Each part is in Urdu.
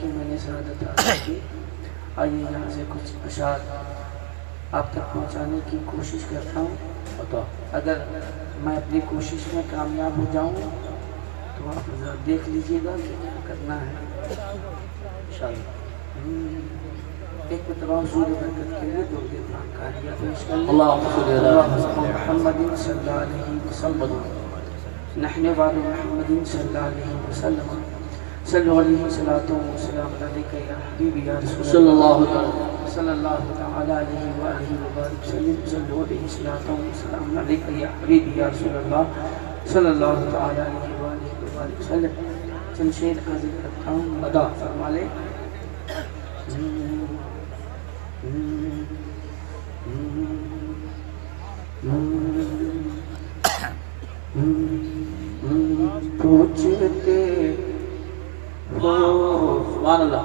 کہ میں نے سعادت حاصل کی. آئیے یہاں سے کچھ اشعار آپ تک پہنچانے کی کوشش کرتا ہوں. اگر میں اپنی کوشش میں کامیاب ہو جاؤں تو آپ ذرا دیکھ لیجئے گا کہ کیا کرنا ہے انشاءاللہ. ایک مرتبہ حضور برکت کے لیے درود پاک کاریہ پیش کر لیں. اللہم صلی علی محمد صلی اللہ علیہ وسلم نحن بعد محمد صلی اللہ علیہ وسلم صلی علیہ صلاۃ و سلام علیکہ یا حبیبی یا رسول صلی اللہ صلی اللہ تعالی علیہ وآلہ وبارک وسلم صلی علیہ صلاۃ و سلام علیکہ یا حبیبی یا رسول اللہ صلی اللہ تعالی علیہ وآلہ وبارک وسلم. چند شعر حاضر کرتا ہوں, ادا فرما لیں. پوچھتے ہو سبحان اللہ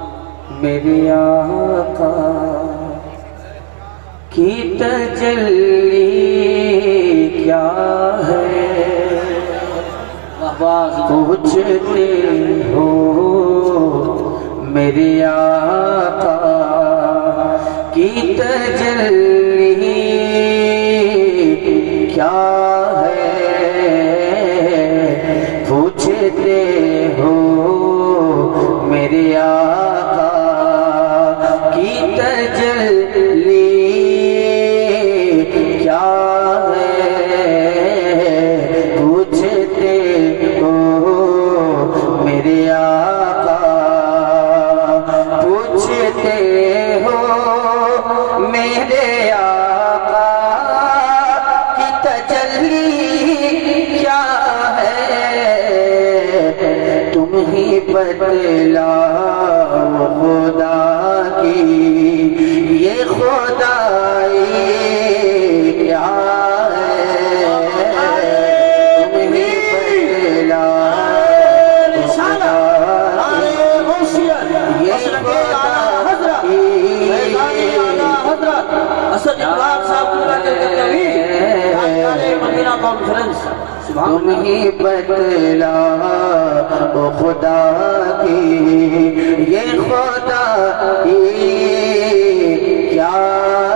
میرے آقا کی تجلی کیا ہے, پوچھتے ہو میرے آقا کی تجلی کیا ہے, پوچھتے ہو میرے آقا کی تجلی کیا ہے, پوچھتے ہو میرے آقا, پوچھتے ہو میرے آقا کی تجلی کیا ہے, تم ہی بتلاؤ خدا کی یہ خدائی کیا ہے, تم ہی بتلاؤ تم ہی بتلا او خدا کی یہ خدا کیا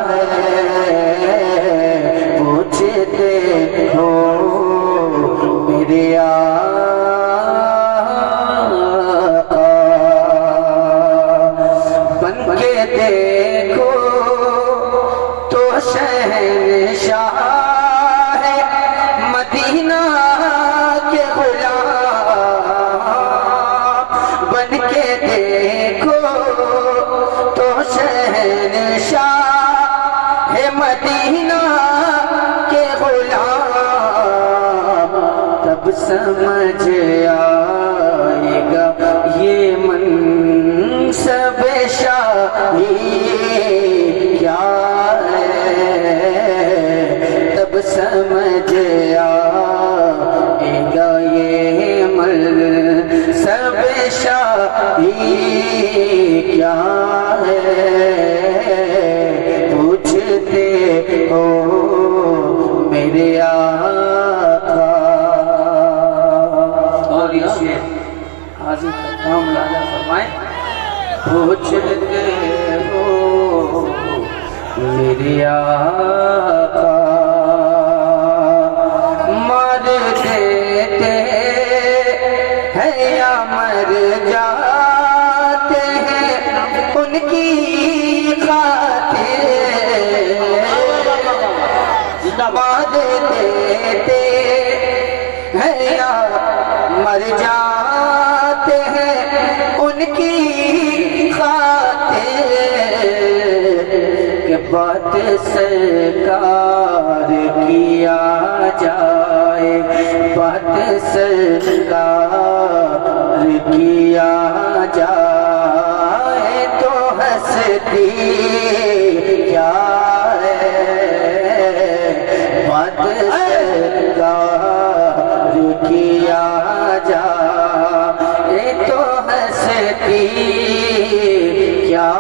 ہے, پوچھتے ہو میرے آقا بن کے دیکھو تو شہنشاہ مدینہ کے غلام, بن کے دیکھو تو شہنشاہ ہے مدینہ کے غلام, تب سمجھ آئے گا یہ منصب شاہی کیا ہے, تب سمجھ آئے گا یہ منصب شاہی کیا ہے, پوچھتے ہو میرے آقا. اور یہ شعر حاضر کرتا ہوں, لالا فرمائیں. پوچھتے ہو میرے آقا مر دیتے ہیں یا مر جاتے ہیں ان کی خاطر, مر دیتے ہیں یا مر جاتے ہیں ان کی خاطر, کہ بات سرکار کیا جائے, بات سرکار کیا جائے تو ہستی کیا ہے, بات سرکار کیا جائے تو ہستی کیا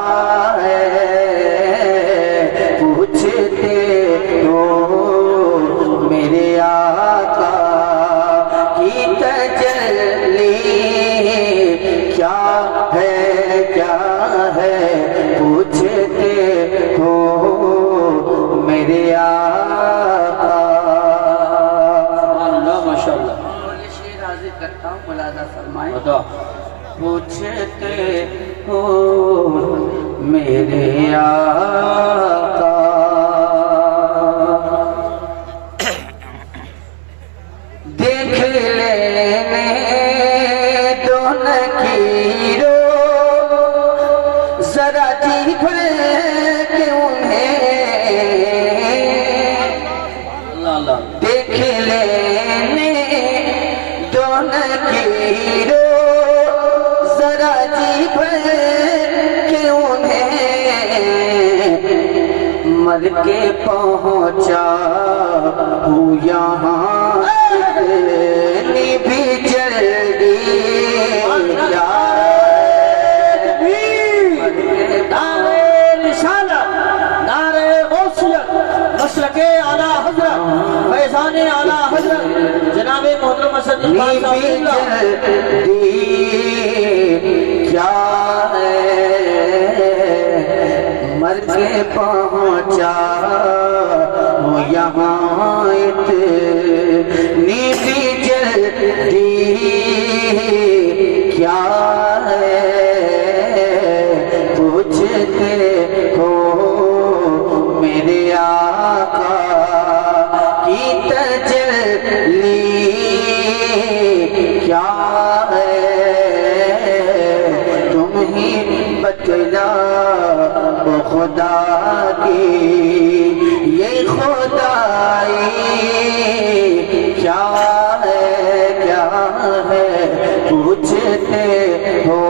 ہے, پوچھتے ہو میرے آقا کی تجلی کیا ہے. پوچھتے ہو میرے آقا، دیکھ لینے دو نکیرو ذرا جی بھر کے انہیں، دیکھ لینے دو نکیرو ذرا جی بھر کے انہیں، مر کے پہنچا ہوں یہاں اتنی بھی جلدی کیا، نعرے رسالت، نعرے غوثیت، مسلک اعلیٰ حضرت، فیضان اعلیٰ حضرت جناب محترم اسد اقبال صاحب جلدی کیا ہے، مر کے پہنچا ہوں یہاں اتنی بھی جلدی کیا ہے، پوچھتے ہو میرے آقا کی تجلی کیا ہے، تم ہی بتلا خدا کی یہ خدائی کیا ہے، کیا ہے، پوچھتے ہو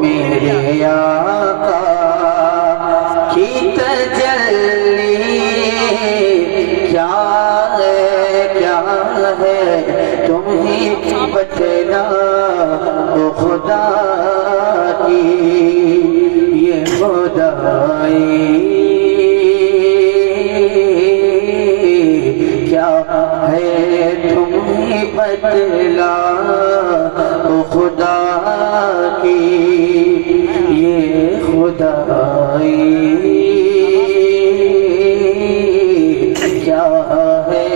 میرے آقا کی تجلی کیا ہے، کیا ہے، تم ہی بتلا خدا کی یہ خدائی کیا ہے، تم ہی بتلا خدا کی یہ خدائی کیا ہے۔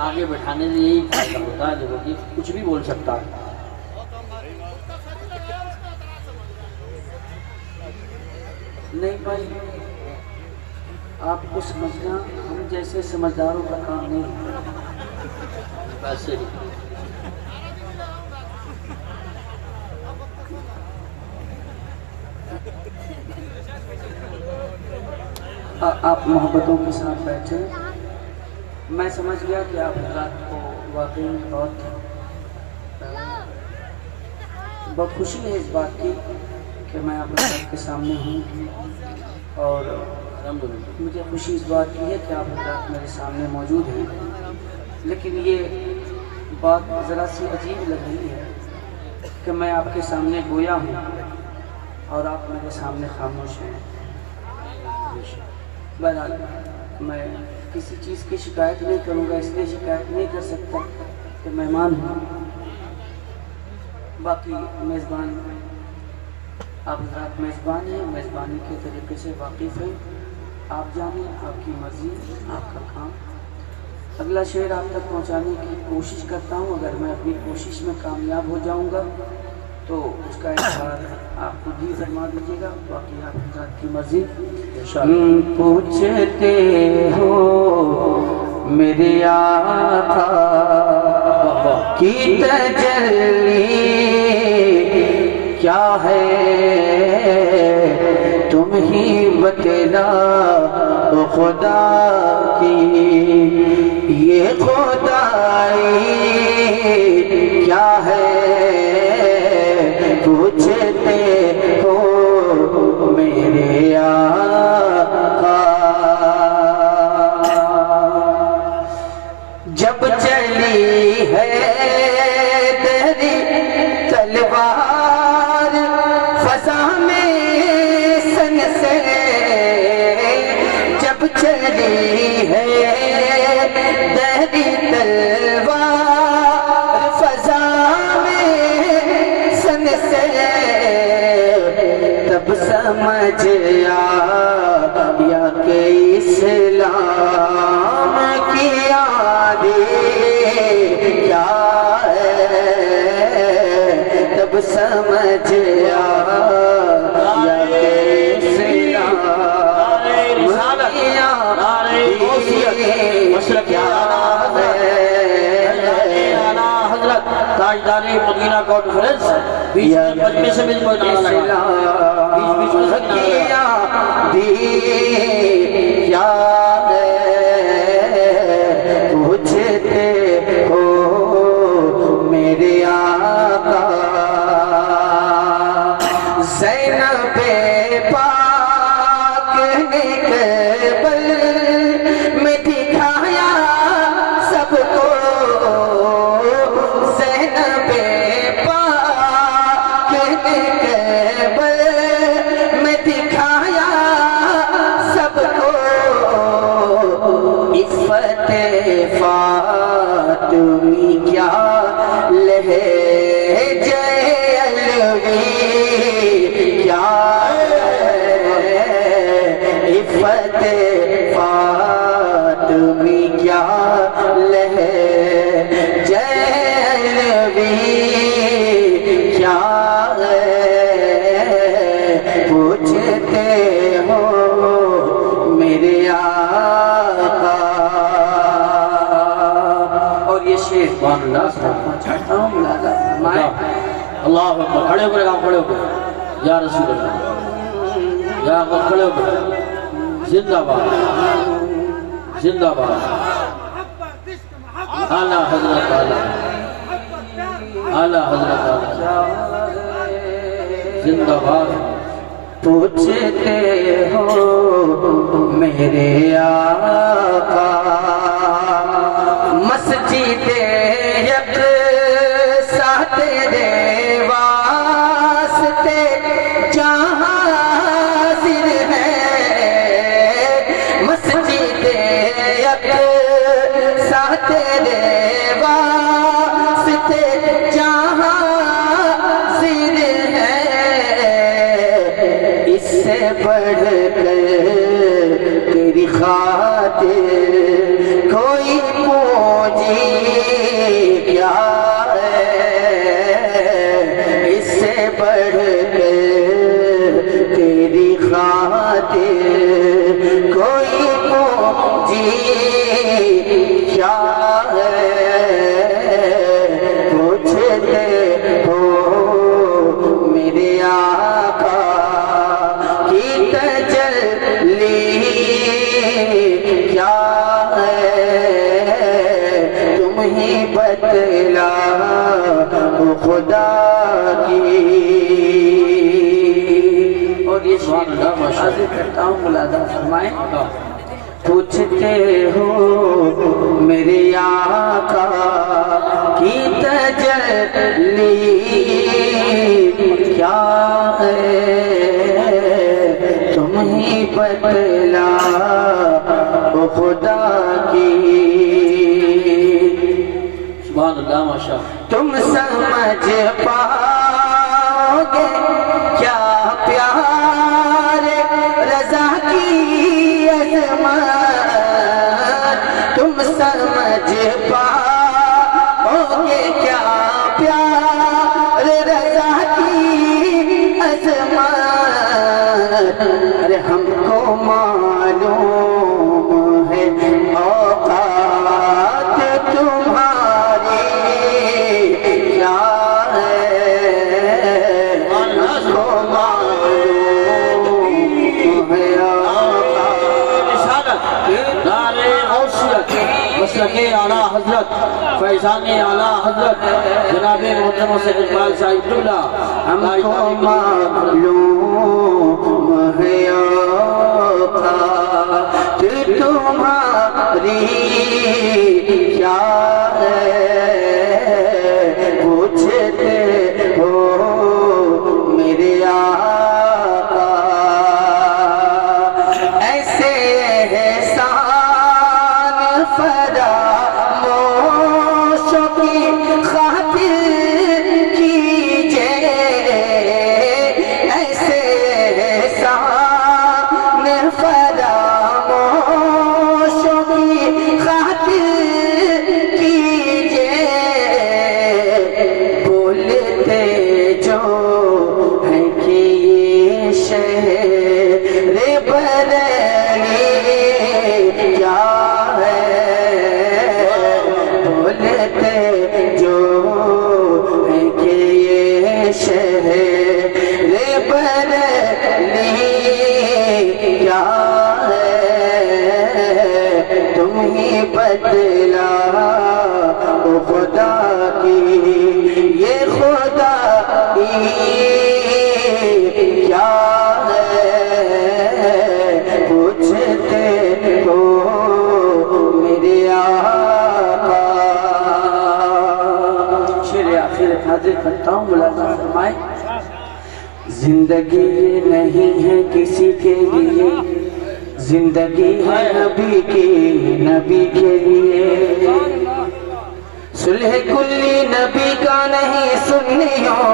آگے بٹھانے سے یہی فائدہ ہوتا ہے، دیکھو کہ کچھ بھی بول سکتا ہے۔ نہیں بھائی، آپ کو سمجھنا ہم جیسے سمجھداروں کا کام نہیں ہے، بس صحیح۔ آپ محبتوں کے ساتھ بیٹھے، میں سمجھ گیا کہ آپ حضرات کو واقعی بہت خوشی ہے اس بات کی کہ میں آپ حضرات کے سامنے ہوں، اور مجھے خوشی اس بات کی ہے کہ آپ حضرات میرے سامنے موجود ہیں، لیکن یہ بات ذرا سی عجیب لگ رہی ہے کہ میں آپ کے سامنے گویا ہوں اور آپ میرے سامنے خاموش ہیں۔ بہرحال میں کسی چیز کی شکایت نہیں کروں گا، اس لیے شکایت نہیں کر سکتا کہ مہمان ہوں، باقی میزبان آپ حضرات میزبان ہیں، میزبانی کے طریقے سے واقف ہیں، آپ جانیں، آپ کی مرضی، آپ کا کام۔ اگلا شعر آپ تک پہنچانے کی کوشش کرتا ہوں، اگر میں اپنی کوشش میں کامیاب ہو جاؤں گا تو اس کا اظہار آپ خود ہی فرما دیجیے گا، باقی آپ حضرات کی مرضی۔ پوچھتے ہو میرے آقا کی تجلی کیا ہے، تم ہی بتلا خدا کی یہ خدائی کیا کیا ہے پوچھتے ہو میرے آقا جب چلی ہے تیری تلوار فضا میں سن سے جب چلی ہے تیری تلوار فضا میں سن سے تب سمجھ آیا کہ اسلام کی یادیں کیا ہے تب سمجھ آیا کہ اسلام کی یادیں کیا ہے تاجدار مدینہ کانفرنس بیچ میں مجمع سے بھی کوئی نعرہ لگا بیچ میں سے کیا ہے پوچھتے ہو میرے آقا زینب پاک نے کربل میں دکھایا سب کو زینب پاک نے کربل میں دکھایا سب کو عفت فاطمی کیا لہجہ علوی کیا ہے عفت فاطمی کیا لہجہ علوی کیا ہے پوچھتے ہو میرے آقا اور یہ شعر سبحان اللہ چاہتا ہوں ملاحظہ فرمائیں اللہ اکبر کھڑے ہو کر آپ کھڑے ہو کر یا رسول اللہ یا اکبر کھڑے ہو کر زندہ باد زندہ باد اعلیٰ حضرت اعلیٰ اعلیٰ حضرت اعلیٰ زندہ باد پوچھتے ہو میرے آقا مسجد یکساں تیرے واسطے جہاں حاضر ہے مسجد یکساں تیرے واسطے جہاں حاضر ہے اس سے بڑھ کر تیری خاطر کوئی پونجی کیا ہے اس سے بڑھ کر تیری خاطر کوئی پونجی کیا ہے پوچھتے ہو میرے آقا کی تجلی کیا ہے تم ہی بتلا خدا کی اور یہ حاضر کرتا ہوں ملاحظہ فرمائیں پوچھتے ہو میرے آقا کی تجلی کیا ہے تم ہی بتلا خدا کی سبحان اللہ ماشاء تم سمجھ پاؤ گے کیا پیار رضا کی عظمت تم سمجھ پاؤ گے کیا پیار رضا کی عظمت ارے ہم کو معلوم ہے اوقات تمہاری کیا ہے ہم کو معلوم ہے اوقات مسلک اعلیٰ حضرت فیضان اعلیٰ حضرت جناب محترم سے اقبال صاحب قبلہ ہم کو معلوم ہے آقا کہ تمہاری کیا ہے پوچھتے ہو میرے آقا ایسے احسان فراموشوں کی خاطر کیجئے ایسے احسان فراموشوں کی خاطر کیجئے بولتے جو ہیں کہ یہ شہر برلی کیا ہے بولتے جو ہیں کہ یہ شہر برلی کیا ہے تم ہی بدلا او خدا کی یہ خدا کی کیا ہے پوچھتے ہو میرے آقا شعر آخر حاضر کرتا ہوں ملاحظہ فرمائے زندگی یہ نہیں ہے کسی کے لیے زندگی ہے نبی کی نبی کے لیے صلح کلی نبی کا نہیں سنیوں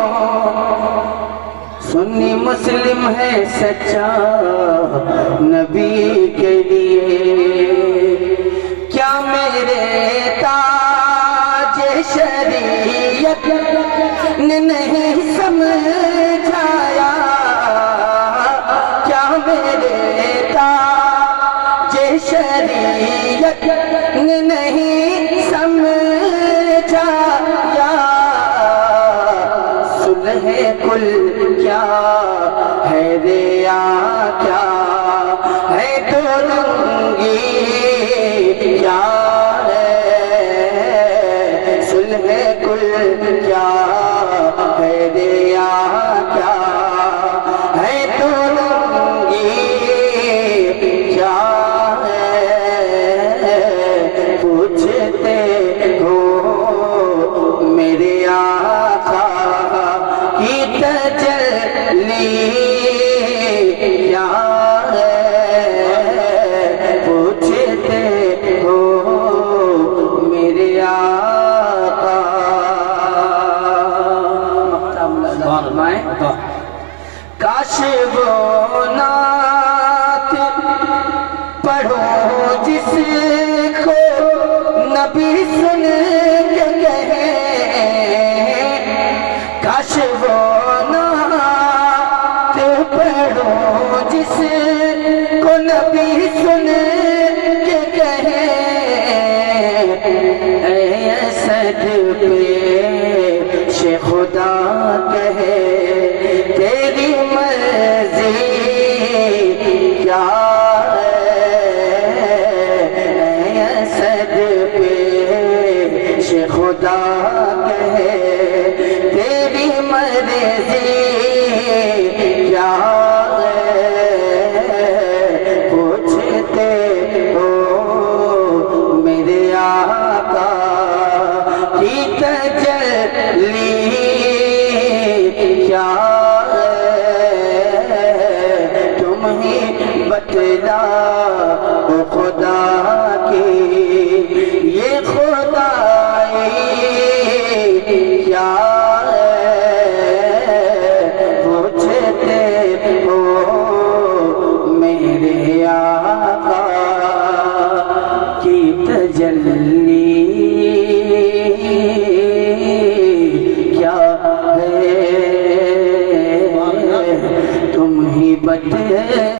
سنی مسلم ہے سچا نبی کے لیے کیا میرے تاج شریعت نے نہیں سمجھایا کیا میرے تاج شریعت نے نہیں سمجھایا صلح کل کیا ہے ریا کیا ہے دورنگی کیا ہے صلح کل کیا ہے ریا کیا ہے دورنگی کیا ہے پوچھتے ہو میرے آقا کی تجلی کیا ہے پوچھتے ہو میرے آقا فرمائیں کاش وہ نعت پڑھو جس کو نبی سن کے کہے کاش وہ نعت پڑھو جس کو نبی سن کے کہے اے اسد پیش خدا کہے تیری مرضی کیا ہے اے اسد پیش خدا کہے تیری مرضی کیا ہے پوچھتے ہو میرے آقا کی تجلی